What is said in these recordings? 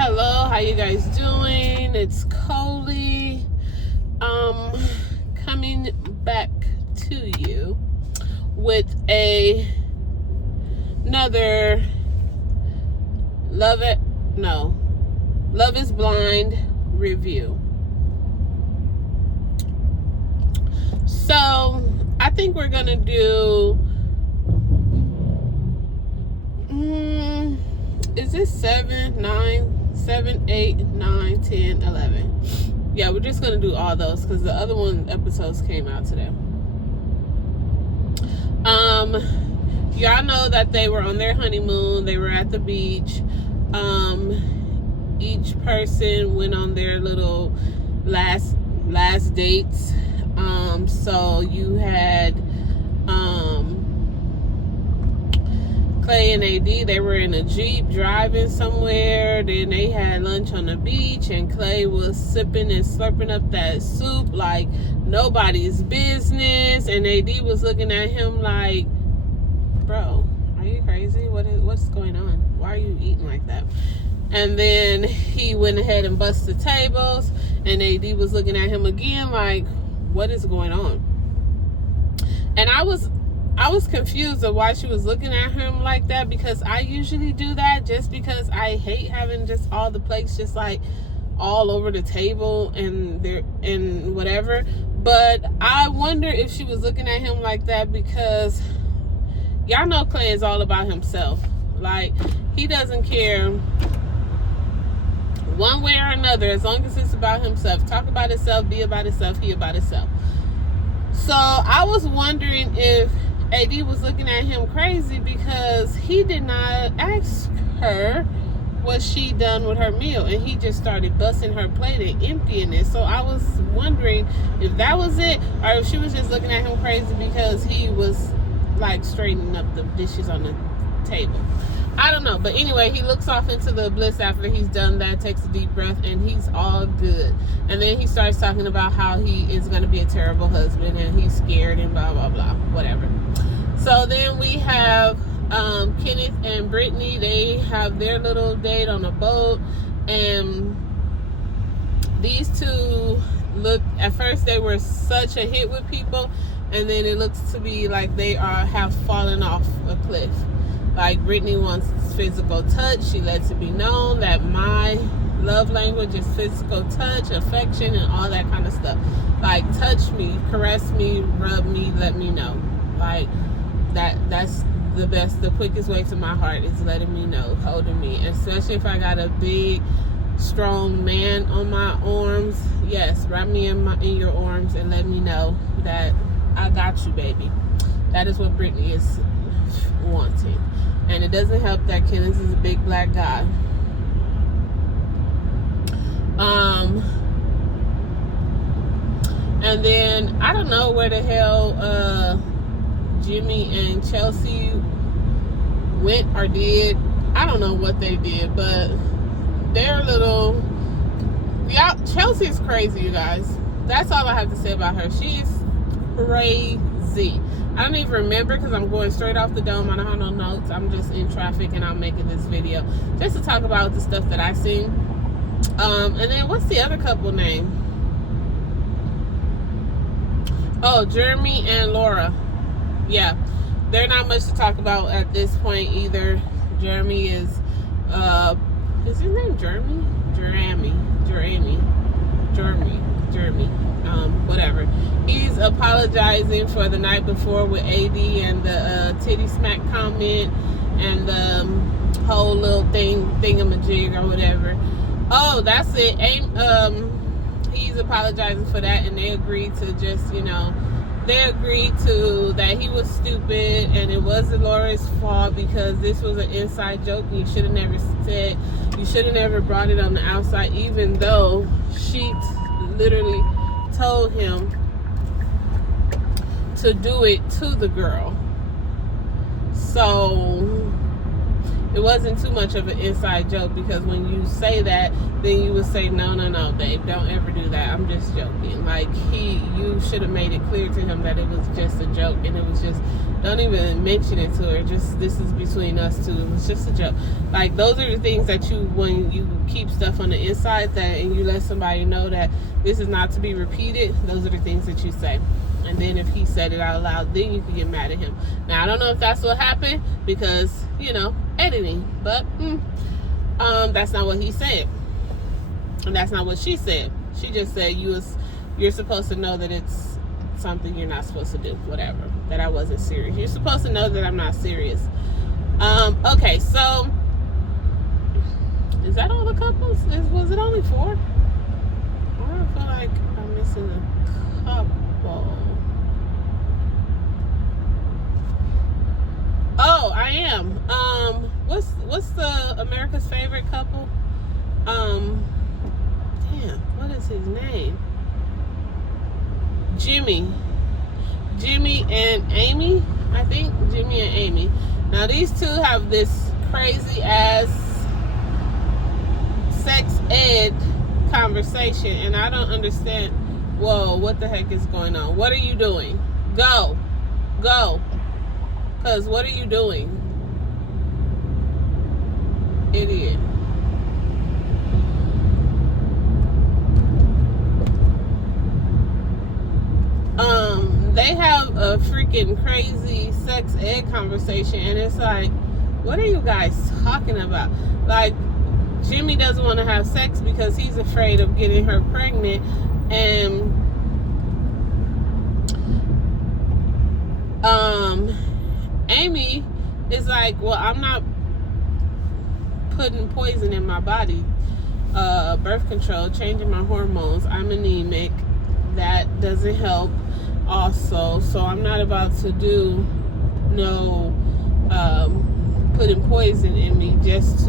hello, how you guys doing? It's Coley coming back to you with another Love is Blind review. So I think we're gonna do is this 7, 9, 7, 8, 9, 10, 11? Yeah, we're just gonna do all those because the other episodes came out today. Y'all know that they were on their honeymoon. They were at the beach. Each person went on their little last dates. So you had Clay and AD, they were in a Jeep driving somewhere. Then they had lunch on the beach, and Clay was sipping and slurping up that soup like nobody's business. And AD was looking at him like, bro, are you crazy? What's going on? Why are you eating like that? And then he went ahead and busted tables, and AD was looking at him again like, what is going on? And I was confused of why she was looking at him like that, because I usually do that just because I hate having just all the plates just like all over the table and whatever. But I wonder if she was looking at him like that because y'all know Clay is all about himself. Like, he doesn't care one way or another as long as it's about himself. Talk about himself, be about himself, he about himself. So I was wondering if AD was looking at him crazy because he did not ask her what she done with her meal, and he just started busting her plate and emptying it. So I was wondering if that was it, or if she was just looking at him crazy because he was like straightening up the dishes on the table. I don't know, but anyway, he looks off into the bliss after he's done that, takes a deep breath, and he's all good. And then he starts talking about how he is going to be a terrible husband and he's scared and blah blah blah, whatever. So then we have Kenneth and Brittany. They have their little date on a boat, and these two look, at first they were such a hit with people, and then it looks to be like they have fallen off a cliff. Like, Brittany wants physical touch. She lets it be known that my love language is physical touch, affection, and all that kind of stuff. Like, touch me, caress me, rub me, let me know. Like, that's the quickest way to my heart is letting me know, holding me. Especially if I got a big, strong man on my arms. Yes, wrap me in your arms and let me know that I got you, baby. That is what Brittany is wanting. And it doesn't help that Kenneth is a big black guy. And then I don't know where the hell Jimmy and Chelsea went or did. I don't know what they did, but they're little. Chelsea is crazy, you guys. That's all I have to say about her. She's crazy. I don't even remember because I'm going straight off the dome. I don't have no notes. I'm just in traffic and I'm making this video just to talk about the stuff that I seen. And then what's the other couple name? Oh, Jeremy and Laura. Yeah, they're not much to talk about at this point either. Jeremy is his name Jeremy? Jeremy. Whatever. He's apologizing for the night before with AD and the titty smack comment and the whole little thingamajig or whatever. Oh, that's it. He's apologizing for that, and they agreed to just, they agreed to that he was stupid and it wasn't Laura's fault because this was an inside joke and you should have never brought it on the outside, even though she literally told him to do it to the girl. So it wasn't too much of an inside joke, because when you say that, then you would say, no, babe, don't ever do that. I'm just joking. Like, you should have made it clear to him that it was just a joke, and it was just, don't even mention it to her. Just, this is between us two. It was just a joke. Like, those are the things that when you keep stuff on the inside and you let somebody know that this is not to be repeated, those are the things that you say. And then if he said it out loud, then you can get mad at him. Now, I don't know if that's what happened, because, editing. But that's not what he said. And that's not what she said. She just said you're supposed to know that it's something you're not supposed to do. Whatever. That I wasn't serious. You're supposed to know that I'm not serious. Okay, so is that all the couples? Was it only 4? I don't feel like I'm missing a couple. Oh, I am. What's the America's Favorite Couple? Damn, what is his name? Jimmy and Amy. I think Jimmy and Amy. Now these two have this crazy ass sex ed conversation, and I don't understand. Whoa, what the heck is going on? What are you doing? Go. Because what are you doing? Idiot. They have a freaking crazy sex ed conversation, and it's like, what are you guys talking about? Like, Jimmy doesn't want to have sex because he's afraid of getting her pregnant, and Amy is like, well, I'm not putting poison in my body. Birth control, changing my hormones. I'm anemic. That doesn't help also. So I'm not about to do no putting poison in me just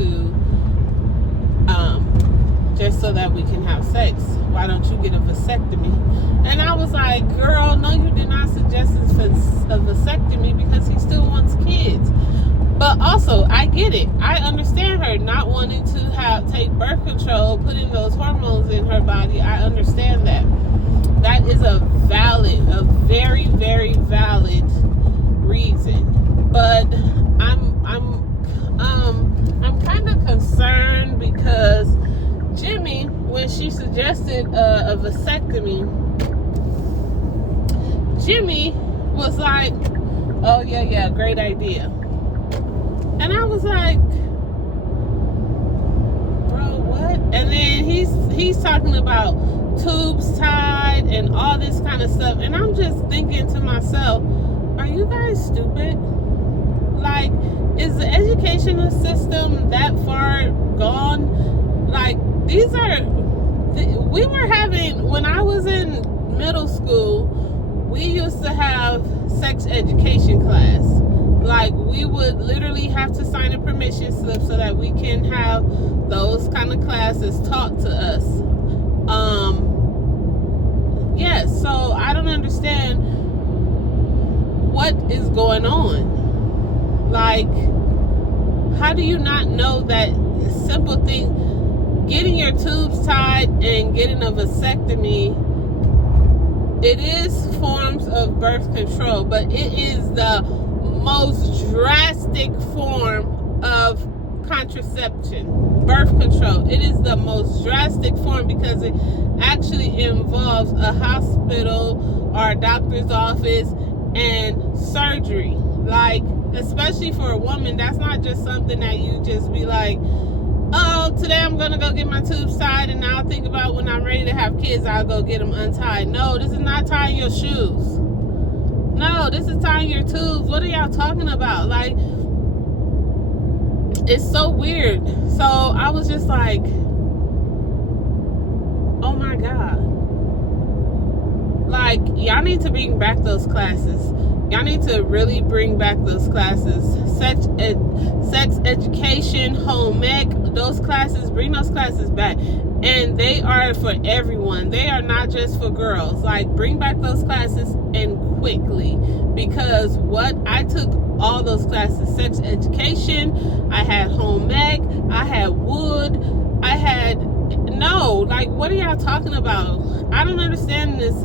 so that we can have sex. Why don't you get a vasectomy? And I was like, girl, no, you did not suggest a vasectomy because he still wants kids. But also, I get it. I understand her not wanting to take birth control, putting those hormones in her body. I understand that. That is a very, very valid reason. But I'm kind of concerned because Jimmy, when she suggested a vasectomy, Jimmy was like, oh yeah, great idea. And I was like, bro, what? And then he's talking about tubes tied and all this kind of stuff. And I'm just thinking to myself, are you guys stupid? Like, is the educational system that far gone? Like, we were having, when I was in middle school, we used to have sex education class. Like, we would literally have to sign a permission slip so that we can have those kind of classes taught to us. Yes, so I don't understand what is going on. Like, how do you not know that simple thing, getting your tubes tied and getting a vasectomy, it is forms of birth control, but it is the most drastic form of contraception, birth control. It is the most drastic form because it actually involves a hospital or a doctor's office and surgery. Like, especially for a woman, that's not just something that you just be like, oh, today I'm gonna go get my tubes tied, and I'll think about when I'm ready to have kids, I'll go get them untied. No, this is not tying your shoes. No, this is tying your tubes. What are y'all talking about? Like, it's so weird. So I was just like, oh my God. Like, y'all need to bring back those classes. Y'all need to really bring back those classes. Sex education, home ec, those classes, bring those classes back. And they are for everyone. They are not just for girls. Like, bring back those classes and quickly. because what I took all those classes: sex education, I had home ec, I had wood, I had what are y'all talking about? I don't understand this.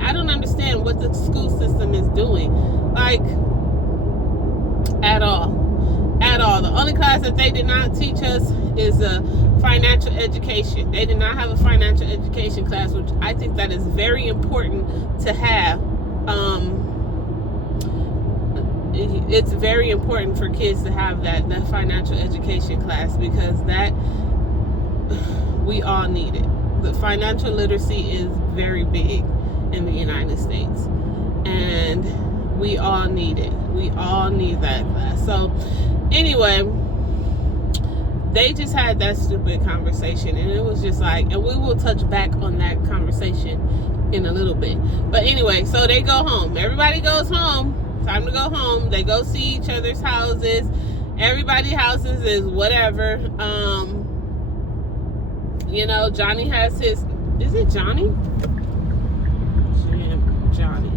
I don't understand what the school system is doing, like, at all. At all. The only class that they did not teach us is financial education. They did not have a financial education class, which I think that is very important to have. It's very important for kids to have that financial education class, because that we all need it. The financial literacy is very big in the United States, and we all need it. We all need that class. So anyway, they just had that stupid conversation, and it was just like, and we will touch back on that conversation in a little bit. But anyway, so they go home. Everybody goes home. Time to go home. They go see each other's houses. Everybody's houses is whatever. Johnny has his, is it Johnny? Johnny.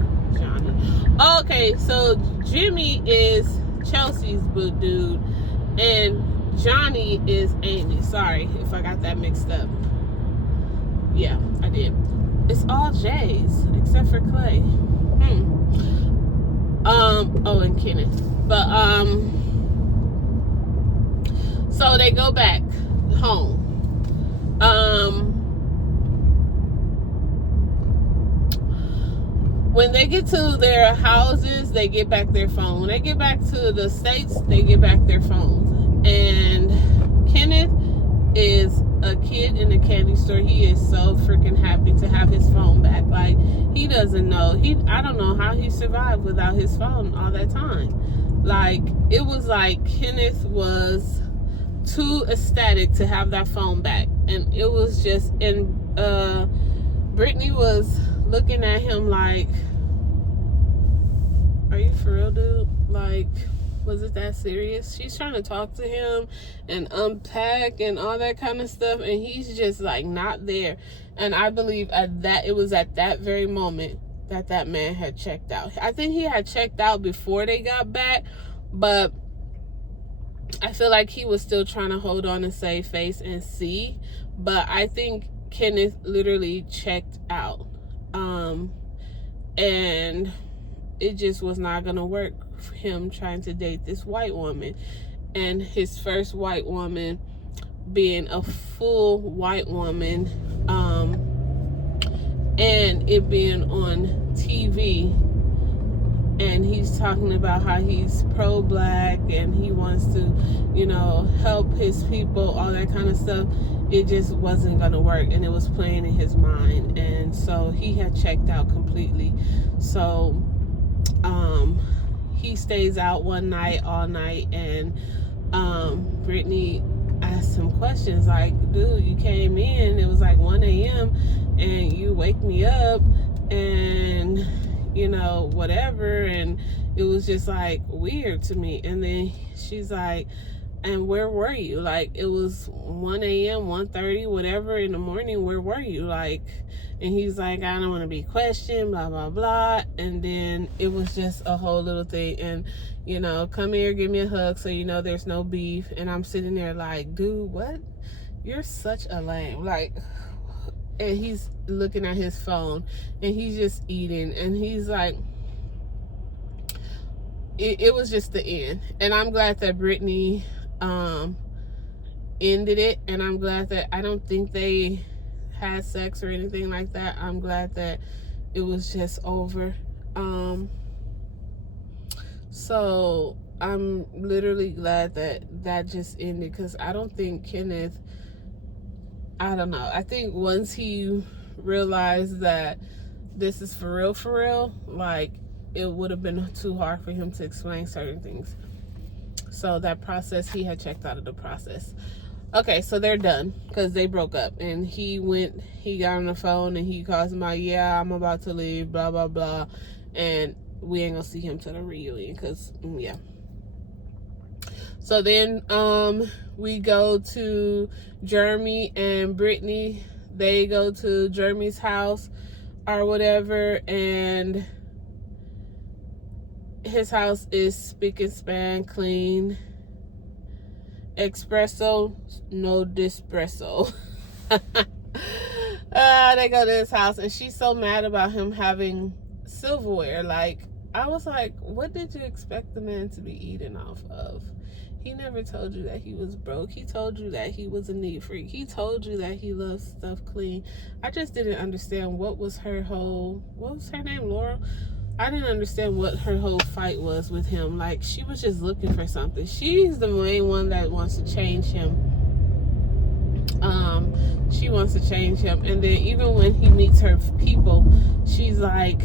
Okay, so Jimmy is Chelsea's boo dude, and Johnny is Amy. Sorry if I got that mixed up. Yeah, I did. It's all J's except for Clay. And Kenneth. But so they go back home. When they get to their houses, they get back their phone. When they get back to the States, they get back their phones. And Kenneth is a kid in a candy store. He is so freaking happy to have his phone back. Like, he doesn't know. I don't know how he survived without his phone all that time. Like, it was like Kenneth was too ecstatic to have that phone back. And it was just, and Brittany was looking at him like, are you for real, dude? Like, was it that serious? She's trying to talk to him and unpack and all that kind of stuff, and he's just like not there. And I believe it was at that very moment that man had checked out. I think he had checked out before they got back, but I feel like he was still trying to hold on and save face and see. But I think Kenneth literally checked out. And it just was not gonna work for him trying to date this white woman, and his first white woman being a full white woman, and it being on TV, and he's talking about how he's pro-black and he wants to, help his people, all that kind of stuff. It just wasn't gonna work, and it was playing in his mind, and so he had checked out completely. So he stays out one night, all night, and Brittany asked him questions like, dude, you came in, it was like 1 a.m. and you wake me up and whatever, and it was just like weird to me. And then she's like, and where were you? Like, it was 1 a.m., 1:30, whatever in the morning. Where were you? Like, and he's like, I don't want to be questioned, blah, blah, blah. And then it was just a whole little thing. And, come here, give me a hug so there's no beef. And I'm sitting there like, dude, what? You're such a lame. Like, and he's looking at his phone and he's just eating. And he's like, it was just the end. And I'm glad that Brittany ended it, and I'm glad that I don't think they had sex or anything like that. I'm glad that it was just over. So I'm literally glad that just ended, because I don't think Kenneth, I don't know, I think once he realized that this is for real, like, it would have been too hard for him to explain certain things. So that process, he had checked out of the process. Okay, so they're done because they broke up, and he got on the phone and he calls him out, yeah, I'm about to leave, blah, blah, blah. And we ain't gonna see him till the reunion because, yeah. So then we go to Jeremy and Brittany. They go to Jeremy's house or whatever, and his house is spick and span clean. Espresso, no dispresso. They go to his house, and she's so mad about him having silverware. Like, I was like, what did you expect the man to be eating off of? He never told you that he was broke. He told you that he was a neat freak. He told you that he loves stuff clean. I just didn't understand what was her name, Laura? I didn't understand what her whole fight was with him. Like, she was just looking for something. She's the main one that wants to change him. She wants to change him. And then even when he meets her people, she's like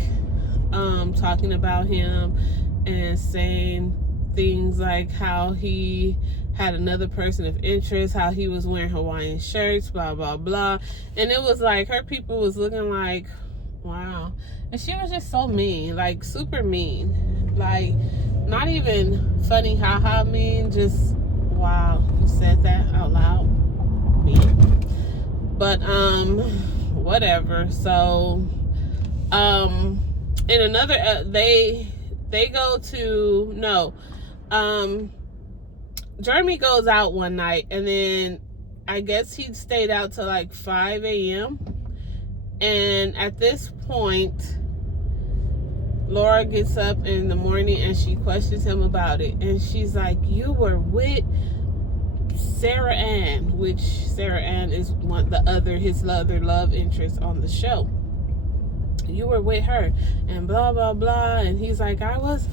talking about him and saying things like how he had another person of interest, how he was wearing Hawaiian shirts, blah, blah, blah. And it was like her people was looking like, wow. And she was just so mean, like super mean. Like, not even funny, haha mean, just, wow, you said that out loud? Mean. But, whatever. So, in another, they go to, no, Jeremy goes out one night, and then I guess he stayed out till like 5 a.m. And at this point, Laura gets up in the morning and she questions him about it. And she's like, you were with Sarah Ann, which Sarah Ann is his other love interest on the show. You were with her and blah blah blah. And he's like, I was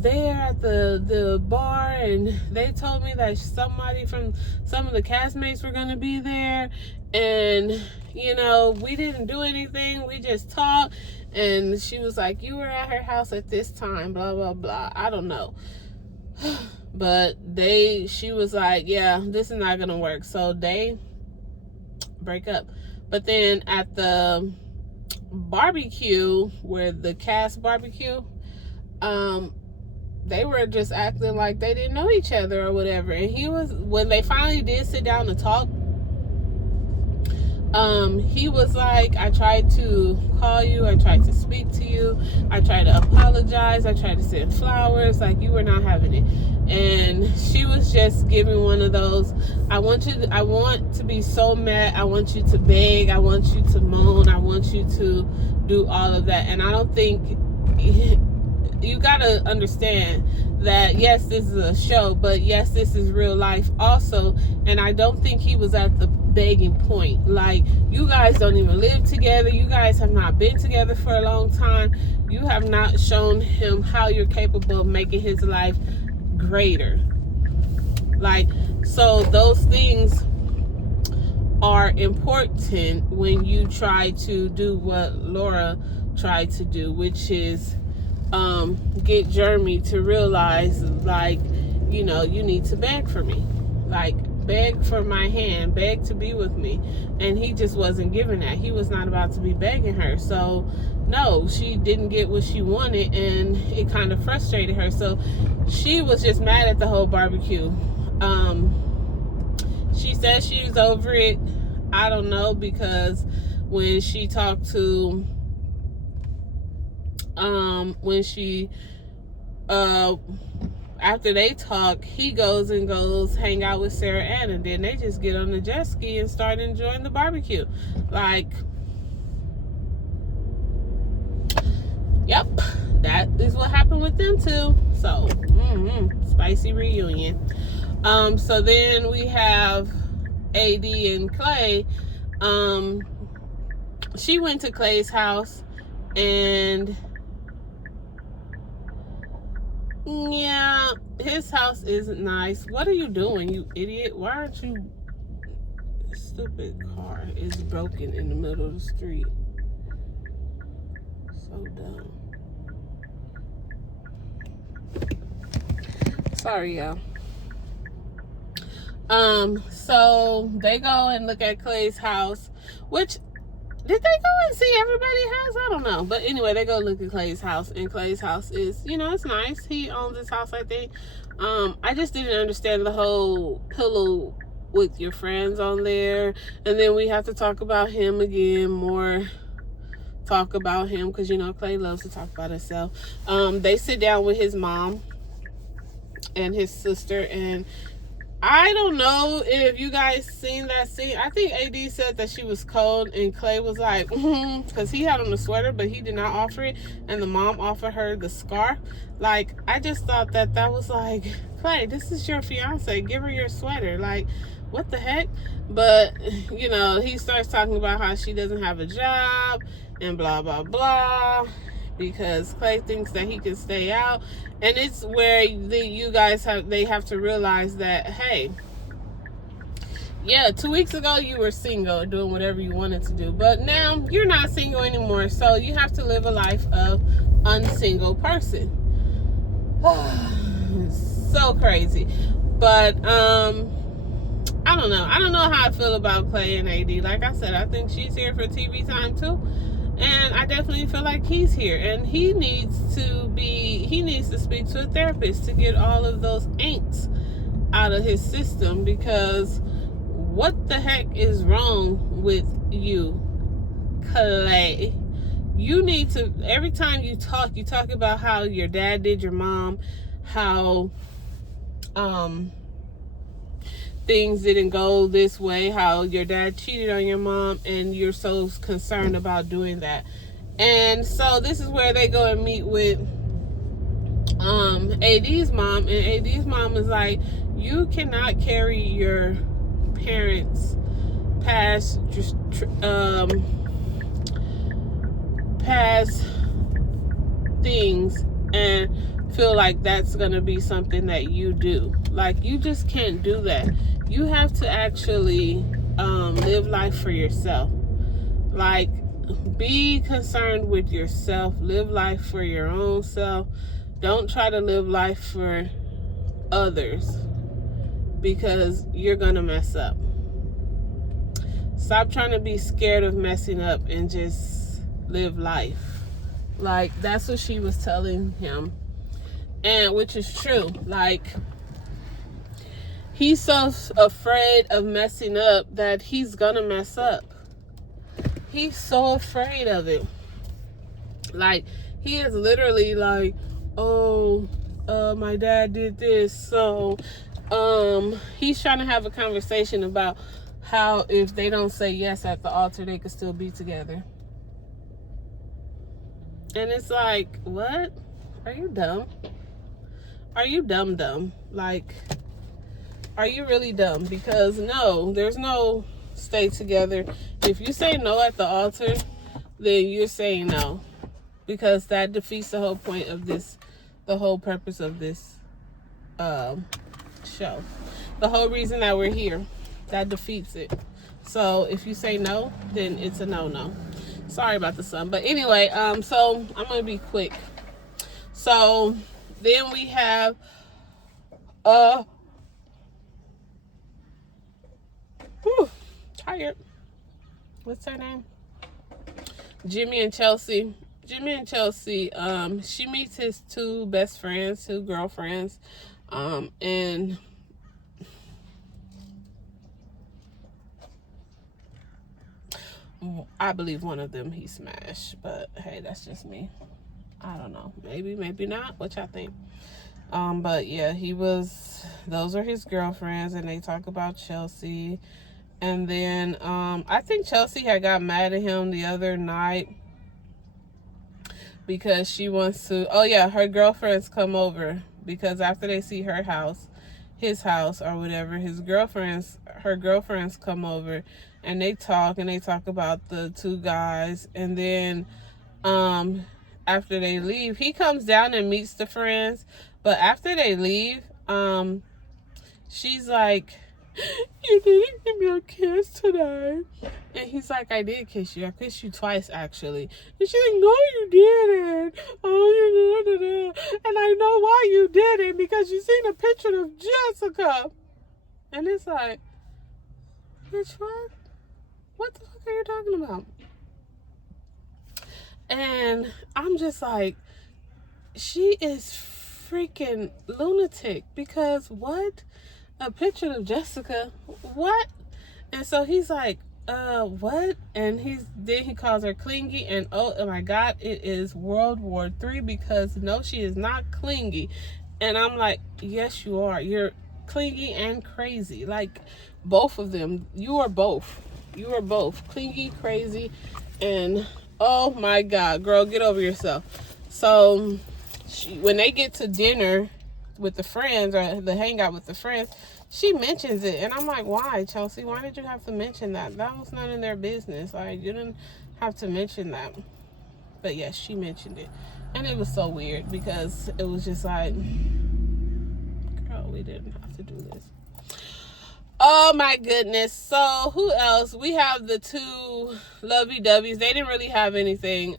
there at the bar, and they told me that somebody from some of the castmates were gonna be there, and you know, we didn't do anything, we just talked. And she was like, you were at her house at this time, blah blah blah. I don't know. But she was like, yeah, this is not gonna work. So they break up. But then at the barbecue, where the cast barbecue, they were just acting like they didn't know each other or whatever. And when they finally did sit down to talk, he was like, I tried to call you, I tried to speak to you, I tried to apologize, I tried to send flowers, like you were not having it. And she was just giving one of those, I want to be so mad, I want you to beg, I want you to moan, I want you to do all of that. And I don't think, you gotta understand that yes, this is a show, but yes, this is real life also. And I don't think he was at the begging point. Like, you guys don't even live together, you guys have not been together for a long time, you have not shown him how you're capable of making his life greater. Like, so those things are important when you try to do what Laura tried to do, which is get Jeremy to realize, like, you know, you need to beg for me, like beg for my hand, beg to be with me. And he just wasn't giving that. He was not about to be begging her. So no, she didn't get what she wanted, and it kind of frustrated her. So she was just mad at the whole barbecue. She said she's over it. I don't know, because when she talked to after they talk, he goes hang out with Sarah Ann, and then they just get on the jet ski and start enjoying the barbecue. Like, yep, that is what happened with them too. So spicy reunion. So then we have AD and Clay. She went to Clay's house, and yeah, his house isn't nice. What are you doing, you idiot? Why aren't you? Stupid car is broken in the middle of the street. So dumb. Sorry, y'all. So they go and look at Clay's house, which, did they go and see everybody's house? I don't know. But anyway, they go look at Clay's house, and Clay's house is, you know, it's nice. He owns his house, I think. I just didn't understand the whole pillow with your friends on there. And then we have to talk about him again more talk about him, because you know Clay loves to talk about himself. They sit down with his mom and his sister, and I don't know if you guys seen that scene. I think AD said that she was cold, and Clay was like, because he had on a sweater, but he did not offer it, and the mom offered her the scarf. Like, I just thought that was like, Clay, this is your fiance, give her your sweater. Like, what the heck? But, you know, he starts talking about how she doesn't have a job and blah blah blah, because Clay thinks that he can stay out. And it's where you guys have to realize that, hey, yeah, 2 weeks ago you were single, doing whatever you wanted to do, but now you're not single anymore, so you have to live a life of unsingle person. So crazy. But I don't know how I feel about Clay and AD. Like I said, I think she's here for TV time too. And I definitely feel like he's here, and he needs to speak to a therapist to get all of those ain'ts out of his system, because what the heck is wrong with you, Clay? You need to, every time you talk about how your dad did your mom, how things didn't go this way, how your dad cheated on your mom, and you're so concerned about doing that. And so this is where they go and meet with AD's mom, and AD's mom is like, you cannot carry your parents past things and feel like that's gonna be something that you do. Like, you just can't do that. You have to actually live life for yourself. Like, be concerned with yourself. Live life for your own self. Don't try to live life for others, because you're gonna mess up. Stop trying to be scared of messing up and just live life. Like, that's what she was telling him, and which is true. Like, he's so afraid of messing up that he's gonna mess up. He's so afraid of it. Like, he is literally like, oh, my dad did this, so he's trying to have a conversation about how if they don't say yes at the altar, they could still be together. And it's like, what? Are you dumb? Are you dumb? Like, are you really dumb? Because no, there's no stay together. If you say no at the altar, then you're saying no, because that defeats the whole point of this, the whole purpose of this show, the whole reason that we're here. That defeats it. So if you say no, then it's a no. Sorry about the sun, but anyway, so I'm gonna be quick. So then we have tired. What's her name? Jimmy and Chelsea. She meets his two girlfriends, and I believe one of them he smashed, but hey, that's just me. I don't know. Maybe not. What y'all think? But yeah, those are his girlfriends, and they talk about Chelsea. And then I think Chelsea had got mad at him the other night because she wants to, her girlfriends come over, because after they see her house, his house or whatever, her girlfriends come over, and they talk about the two guys. And then after they leave, he comes down and meets the friends, but after they leave, she's like, you didn't give me a kiss today. And he's like, I did kiss you. I kissed you twice, actually. And she's like, no, you didn't. Oh, you did. And I know why you didn't, because you seen a picture of Jessica. And it's like, bitch, what? What the fuck are you talking about? And I'm just like, she is freaking lunatic, because what? A picture of Jessica? What? And so he's like, what? And then he calls her clingy, and oh my God, it is World War III, because no, she is not clingy. And I'm like, yes, you are. You're clingy and crazy. Like, both of them. You are both. You are both clingy, crazy, and oh my God, girl, get over yourself. So when they get to dinner with the friends, or the hangout with the friends, she mentions it, and I'm like, why, Chelsea? Why did you have to mention that? That was none of their business. Like, you didn't have to mention that. But yes, she mentioned it, and it was so weird, because it was just like, girl, we didn't have to do this. Oh my goodness. So who else? We have the two lovey-doveys. They didn't really have anything.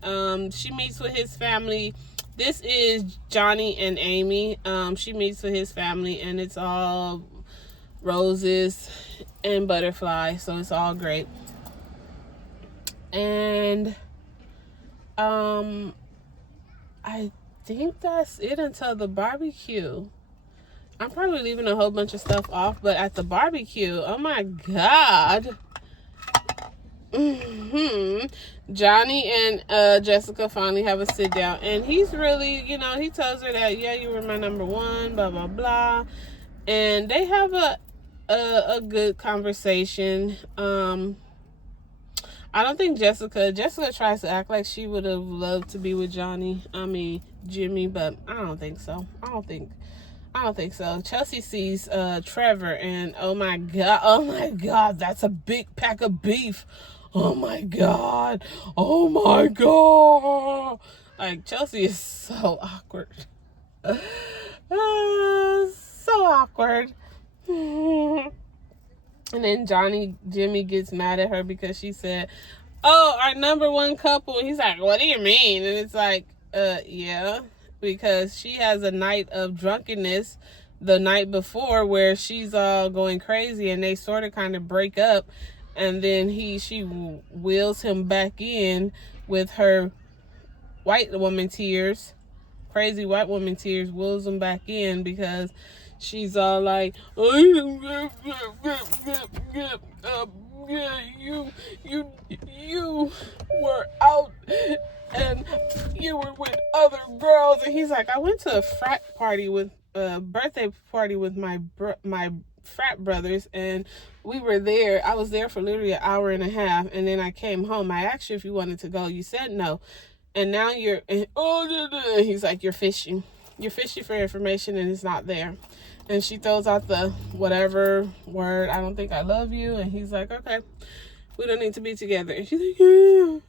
She meets with his family. This is Johnny and Amy. She meets with his family, and it's all roses and butterflies, so it's all great. And I think that's it until the barbecue. I'm probably leaving a whole bunch of stuff off, but at the barbecue, oh my God. Johnny and Jessica finally have a sit down, and he's really, he tells her that, yeah, you were my number one, blah, blah, blah. And they have a good conversation. I don't think Jessica tries to act like she would have loved to be with Jimmy, but I don't think so. I don't think so. Chelsea sees Trevor, and oh my God, that's a big pack of beef. Oh my God. Like, Chelsea is so awkward. So awkward. And then Jimmy gets mad at her because she said, oh, our number one couple. And he's like, what do you mean? And it's like, yeah, because she has a night of drunkenness the night before where she's all going crazy, and they sort of kind of break up, and then she wheels him back in with her white woman tears, crazy white woman tears, wheels him back in because she's all like, you were out and you were with other girls. And he's like, I went to a frat party birthday party with my frat brothers, and we were there. I was there for literally an hour and a half, and then I came home. I asked you if you wanted to go. You said no. And now he's like, you're fishing for information, and it's not there. And she throws out the whatever word, I don't think I love you. And he's like, okay, we don't need to be together. And she's like, yeah.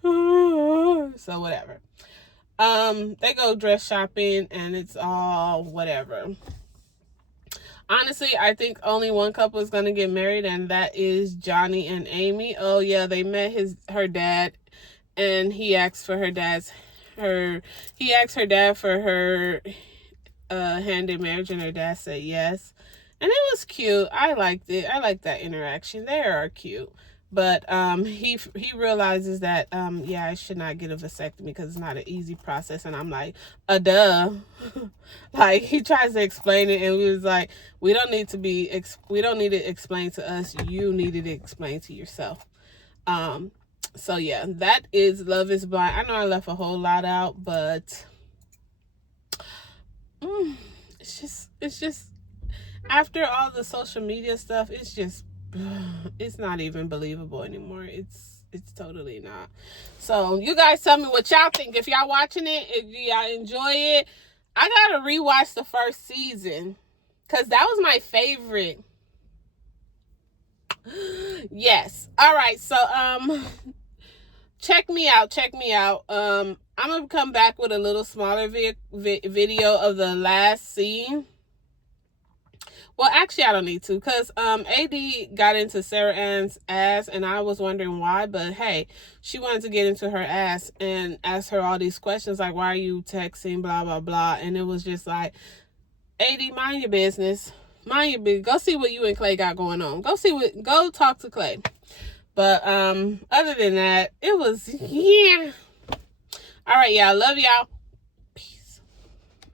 So whatever. They go dress shopping, and it's all whatever. Honestly, I think only one couple is going to get married, and that is Johnny and Amy. Oh yeah, they met her dad, and he asked for her dad for her hand in marriage, and her dad said yes. And it was cute. I liked it. I liked that interaction. They are cute. But he realizes that yeah, I should not get a vasectomy because it's not an easy process. And I'm like, duh. Like, he tries to explain it, and we was like, we don't need to explain to us. You needed to explain to yourself. So yeah, that is Love is Blind. I know I left a whole lot out, but it's just after all the social media stuff, it's not even believable anymore. It's totally not. So you guys tell me what y'all think. If y'all watching it, if y'all enjoy it. I gotta rewatch the first season because that was my favorite. Yes. All right. So check me out. I'm gonna come back with a little smaller video of the last scene. Well, actually, I don't need to, because AD got into Sarah Ann's ass, and I was wondering why, but hey, she wanted to get into her ass and ask her all these questions, like, why are you texting, blah, blah, blah, and it was just like, AD, mind your business. Go see what you and Clay got going on. Go talk to Clay. But other than that, it was, yeah. All right, y'all. Love y'all.